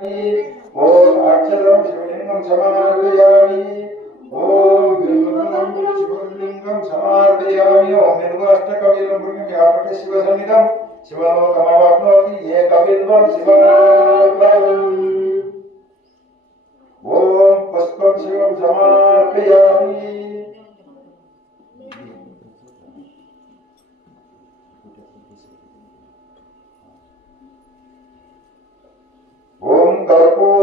ओम अक्षरं शिवलिंगं समर्पयामि। ओम बिल्वपत्रं शिवलिंगं समर्पयामि। ओम निर्गुणाष्टकबिल्वं पुण्यव्यापक शिवसन्निधं शिवलोकमवाप्नोति एकबिल्वं शिवार्पणम्। ओम पुष्पं शिवं समर्पयामि। ओम कर्पूर